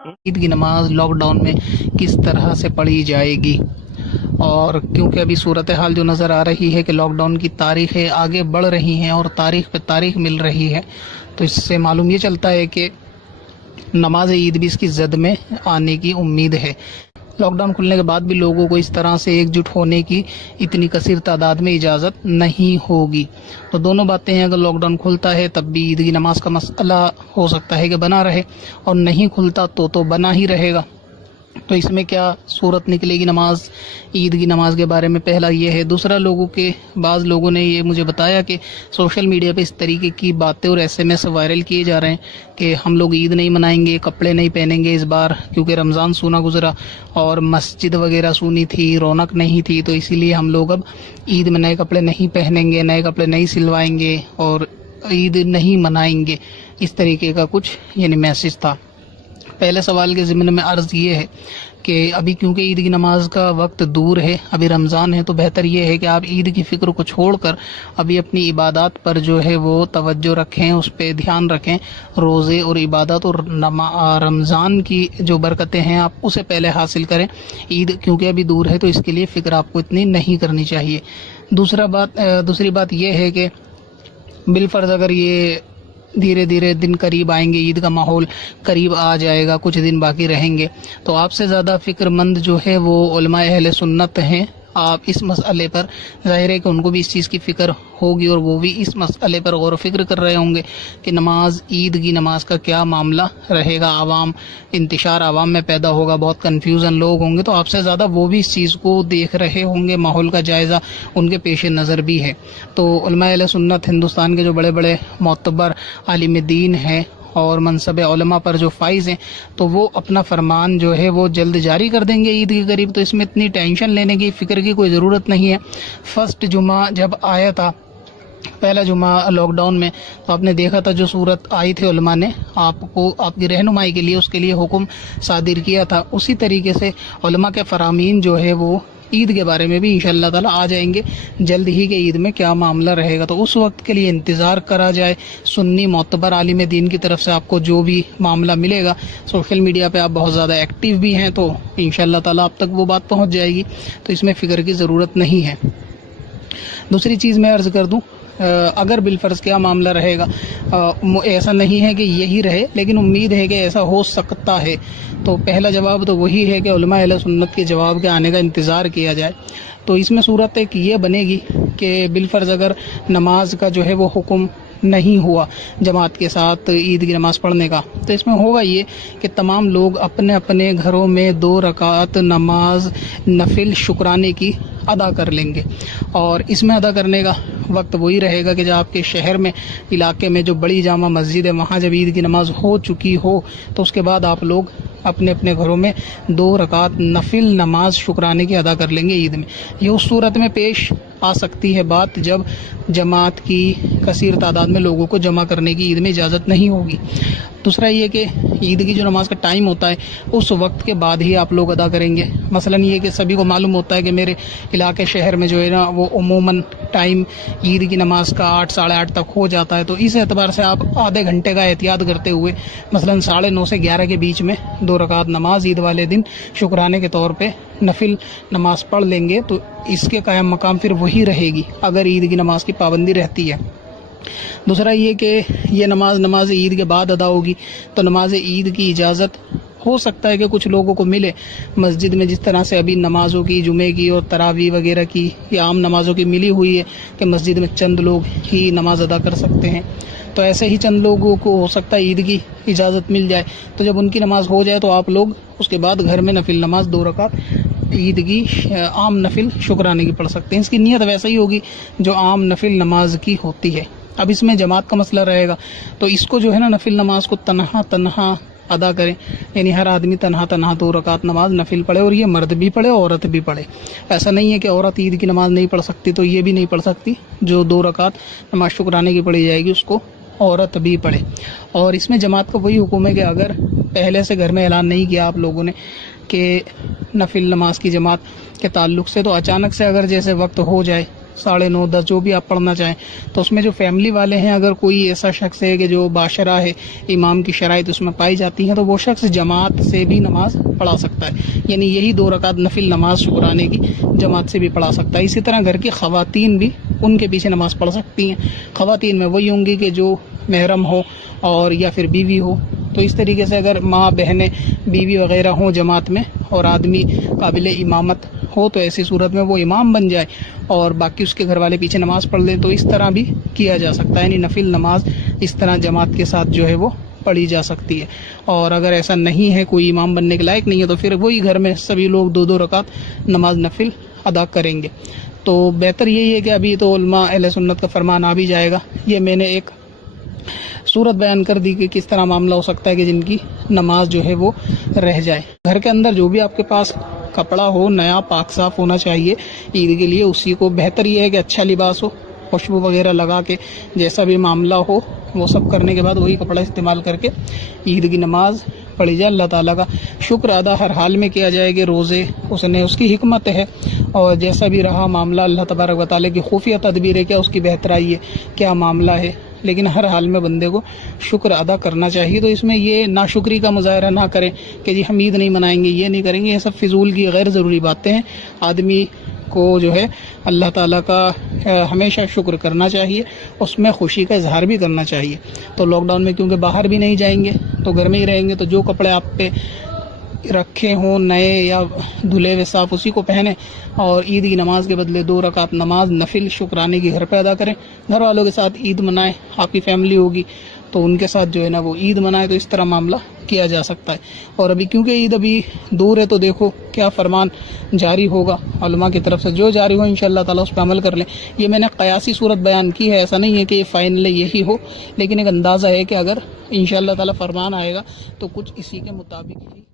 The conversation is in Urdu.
عید کی نماز لاک ڈاؤن میں کس طرح سے پڑھی جائے گی؟ اور کیونکہ ابھی صورتحال جو نظر آ رہی ہے کہ لاک ڈاؤن کی تاریخیں آگے بڑھ رہی ہیں اور تاریخ پہ تاریخ مل رہی ہے، تو اس سے معلوم یہ چلتا ہے کہ نماز عید بھی اس کی زد میں آنے کی امید ہے۔ لاک ڈاؤن کھلنے کے بعد بھی لوگوں کو اس طرح سے ایک جٹ ہونے کی اتنی کثیر تعداد میں اجازت نہیں ہوگی، تو دونوں باتیں ہیں۔ اگر لاک ڈاؤن کھلتا ہے تب بھی عید کی نماز کا مسئلہ ہو سکتا ہے کہ بنا رہے، اور نہیں کھلتا تو بنا ہی رہے گا۔ تو اس میں کیا صورت نکلے گی نماز عید کی نماز کے بارے میں؟ پہلا یہ ہے۔ دوسرا، بعض لوگوں نے یہ مجھے بتایا کہ سوشل میڈیا پہ اس طریقے کی باتیں اور SMS وائرل کیے جا رہے ہیں کہ ہم لوگ عید نہیں منائیں گے، کپڑے نہیں پہنیں گے اس بار، کیونکہ رمضان سونا گزرا اور مسجد وغیرہ سونی تھی، رونق نہیں تھی، تو اسی لیے ہم لوگ اب عید میں نئے کپڑے نہیں پہنیں گے، نئے کپڑے نہیں سلوائیں گے اور عید نہیں منائیں گے۔ اس طریقے کا کچھ میسج تھا۔ پہلے سوال کے ضمن میں عرض یہ ہے کہ ابھی کیونکہ عید کی نماز کا وقت دور ہے، ابھی رمضان ہے، تو بہتر یہ ہے کہ آپ عید کی فکر کو چھوڑ کر ابھی اپنی عبادات پر جو ہے وہ توجہ رکھیں، اس پہ دھیان رکھیں۔ روزے اور عبادت اور رمضان کی جو برکتیں ہیں آپ اسے پہلے حاصل کریں۔ عید کیونکہ ابھی دور ہے تو اس کے لیے فکر آپ کو اتنی نہیں کرنی چاہیے۔ دوسری بات یہ ہے کہ بالفرض اگر یہ دھیرے دھیرے دن قریب آئیں گے، عید کا ماحول قریب آ جائے گا، کچھ دن باقی رہیں گے، تو آپ سے زیادہ فکر مند جو ہے وہ علماء اہل سنت ہیں۔ آپ اس مسئلے پر، ظاہر ہے کہ ان کو بھی اس چیز کی فکر ہوگی اور وہ بھی اس مسئلے پر غور و فکر کر رہے ہوں گے کہ عید کی نماز کا کیا معاملہ رہے گا۔ انتشار عوام میں پیدا ہوگا، بہت کنفیوژن لوگ ہوں گے، تو آپ سے زیادہ وہ بھی اس چیز کو دیکھ رہے ہوں گے، ماحول کا جائزہ ان کے پیش نظر بھی ہے۔ تو علماء اہل سنت ہندوستان کے جو بڑے بڑے معتبر عالم دین ہیں اور منصب علماء پر جو فائز ہیں، تو وہ اپنا فرمان جو ہے وہ جلد جاری کر دیں گے عید کے قریب، تو اس میں اتنی ٹینشن لینے کی، فکر کی کوئی ضرورت نہیں ہے۔ فرسٹ جمعہ جب آیا تھا، پہلا جمعہ لاک ڈاؤن میں، تو آپ نے دیکھا تھا جو صورت آئی تھی، علماء نے آپ کو آپ کی رہنمائی کے لیے اس کے لیے حکم صادر کیا تھا۔ اسی طریقے سے علماء کے فرامین جو ہے وہ عید کے بارے میں بھی انشاءاللہ تعالی آ جائیں گے جلد ہی کہ عید میں کیا معاملہ رہے گا، تو اس وقت کے لیے انتظار کرا جائے۔ سنی معتبر عالم دین کی طرف سے آپ کو جو بھی معاملہ ملے گا، سوشل میڈیا پہ آپ بہت زیادہ ایکٹیو بھی ہیں، تو انشاءاللہ تعالی آپ تک وہ بات پہنچ جائے گی، تو اس میں فکر کی ضرورت نہیں ہے۔ دوسری چیز میں عرض کر دوں، اگر بالفرض کیا معاملہ رہے گا، ایسا نہیں ہے کہ یہی رہے، لیکن امید ہے کہ ایسا ہو سکتا ہے، تو پہلا جواب تو وہی ہے کہ علماء اہل سنت کے جواب کے آنے کا انتظار کیا جائے۔ تو اس میں صورت ایک یہ بنے گی کہ بالفرض اگر نماز کا جو ہے وہ حکم نہیں ہوا جماعت کے ساتھ عید کی نماز پڑھنے کا، تو اس میں ہوگا یہ کہ تمام لوگ اپنے اپنے گھروں میں 2 رکعت نماز نفل شکرانے کی ادا کر لیں گے، اور اس میں ادا کرنے کا وقت وہی رہے گا کہ جب آپ کے شہر میں، علاقے میں جو بڑی جامع مسجد ہے، وہاں جب عید کی نماز ہو چکی ہو، تو اس کے بعد آپ لوگ اپنے اپنے گھروں میں 2 رکعت نفل نماز شکرانے کی ادا کر لیں گے عید میں۔ یہ اس صورت میں پیش آ سکتی ہے بات جب جماعت کی کثیر تعداد میں لوگوں کو جمع کرنے کی عید میں اجازت نہیں ہوگی۔ دوسرا یہ کہ عید کی جو نماز کا ٹائم ہوتا ہے اس وقت کے بعد ہی آپ لوگ ادا کریں گے۔ مثلا یہ کہ سبھی کو معلوم ہوتا ہے کہ میرے علاقے شہر میں جو ہے نا وہ عموماً ٹائم عید کی نماز کا 8 ساڑھے 8 تک ہو جاتا ہے، تو اس اعتبار سے آپ آدھے گھنٹے کا احتیاط کرتے ہوئے مثلا 9:30 سے 11 کے بیچ میں 2 رکعت نماز عید والے دن شکرانے کے طور پہ نفل نماز پڑھ لیں گے، تو اس کے قائم مقام پھر وہی رہے گی اگر عید کی نماز کی پابندی رہتی ہے۔ دوسرا یہ کہ یہ نماز عید کے بعد ادا ہوگی، تو نماز عید کی اجازت ہو سکتا ہے کہ کچھ لوگوں کو ملے مسجد میں، جس طرح سے ابھی نمازوں کی، جمعے کی اور تراویح وغیرہ کی یا عام نمازوں کی ملی ہوئی ہے کہ مسجد میں چند لوگ ہی نماز ادا کر سکتے ہیں، تو ایسے ہی چند لوگوں کو ہو سکتا ہے عید کی اجازت مل جائے، تو جب ان کی نماز ہو جائے تو آپ لوگ اس کے بعد گھر میں نفل نماز 2 رکعت عید کی عام نفل شکرانے کی پڑھ سکتے ہیں۔ اس کی نیت ویسے ہی ہوگی جو عام نفل نماز کی ہوتی ہے۔ اب اس میں جماعت کا مسئلہ رہے گا، تو اس کو جو ہے نا نفل نماز کو تنہا ادا کریں، یعنی ہر آدمی تنہا 2 رکعت نماز نفل پڑھے، اور یہ مرد بھی پڑھے عورت بھی پڑھے۔ ایسا نہیں ہے کہ عورت عید کی نماز نہیں پڑھ سکتی تو یہ بھی نہیں پڑھ سکتی، جو 2 رکعت نماز شکرانے کی پڑھی جائے گی اس کو عورت بھی پڑھے۔ اور اس میں جماعت کا وہی حکم ہے کہ اگر پہلے سے گھر میں اعلان نہیں کیا آپ لوگوں نے کہ نفل نماز کی جماعت کے تعلق سے، تو اچانک سے اگر جیسے وقت ہو جائے 9:30, 10 جو بھی آپ پڑھنا چاہیں. تو اس میں جو فیملی والے ہیں اگر کوئی ایسا شخص ہے کہ جو باشرہ ہے, امام کی شرائط اس میں پائی جاتی ہیں, تو وہ شخص جماعت سے بھی نماز پڑھا سکتا ہے. یعنی یہی 2 رکعت نفل نماز شکرانے کی جماعت سے بھی پڑھا سکتا ہے. اسی طرح گھر کی خواتین بھی ان کے پیچھے نماز پڑھ سکتی ہیں. خواتین میں وہی ہوں گی کہ جو محرم ہو اور یا پھر بیوی ہو. تو اس طریقے سے اگر ماں بہنیں بیوی وغیرہ ہوں جماعت میں اور آدمی قابل امامت ہو تو ایسی صورت میں وہ امام بن جائے اور باقی اس کے گھر والے پیچھے نماز پڑھ لیں. تو اس طرح بھی کیا جا سکتا ہے. یعنی نفل نماز اس طرح جماعت کے ساتھ جو ہے وہ پڑھی جا سکتی ہے. اور اگر ایسا نہیں ہے, کوئی امام بننے کے لائق نہیں ہے, تو پھر وہی گھر میں سبھی لوگ 2 رکعت نماز نفل ادا کریں گے. تو بہتر یہی ہے کہ ابھی تو علماء اہل سنت کا فرمان آ بھی جائے گا. یہ میں نے ایک صورت بیان کر دی کہ کس طرح معاملہ ہو سکتا ہے کہ جن کی نماز جو ہے وہ رہ جائے. گھر کے اندر جو بھی آپ کے پاس کپڑا ہو نیا پاک صاف ہونا چاہیے عید کے لیے. اسی کو بہتر یہ ہے کہ اچھا لباس ہو, خوشبو وغیرہ لگا کے جیسا بھی معاملہ ہو وہ سب کرنے کے بعد وہی کپڑا استعمال کر کے عید کی نماز پڑھی جائے. اللہ تعالیٰ کا شکر ادا ہر حال میں کیا جائے کہ روزے اس کی حکمت ہے, اور جیسا بھی رہا معاملہ اللہ تبارک و تعالیٰ کی خفیہ تدبیر ہے, کیا اس کی بہترائی ہے, کیا معاملہ ہے, لیکن ہر حال میں بندے کو شکر ادا کرنا چاہیے. تو اس میں یہ ناشکری کا مظاہرہ نہ کریں کہ جی ہم عید نہیں منائیں گے, یہ نہیں کریں گے. یہ سب فضول کی غیر ضروری باتیں ہیں. آدمی کو جو ہے اللہ تعالیٰ کا ہمیشہ شکر کرنا چاہیے, اس میں خوشی کا اظہار بھی کرنا چاہیے. تو لاک ڈاؤن میں کیونکہ باہر بھی نہیں جائیں گے تو گھر میں ہی رہیں گے, تو جو کپڑے آپ پہ رکھے ہوں نئے یا دھلے ہوئے صاف اسی کو پہنیں اور عید کی نماز کے بدلے 2 رکعت نماز نفل شکرانے کی گھر پہ ادا کریں. گھر والوں کے ساتھ عید منائیں. آپ کی فیملی ہوگی تو ان کے ساتھ جو ہے نا وہ عید منائے. تو اس طرح معاملہ کیا جا سکتا ہے. اور ابھی کیونکہ عید ابھی دور ہے تو دیکھو کیا فرمان جاری ہوگا علماء کی طرف سے. جو جاری ہو انشاءاللہ تعالیٰ اس پہ عمل کر لیں. یہ میں نے قیاسی صورت بیان کی ہے, ایسا نہیں ہے کہ یہ فائنل یہی ہو, لیکن ایک اندازہ ہے کہ اگر انشاءاللہ تعالیٰ فرمان آئے گا تو کچھ اسی کے مطابق ہی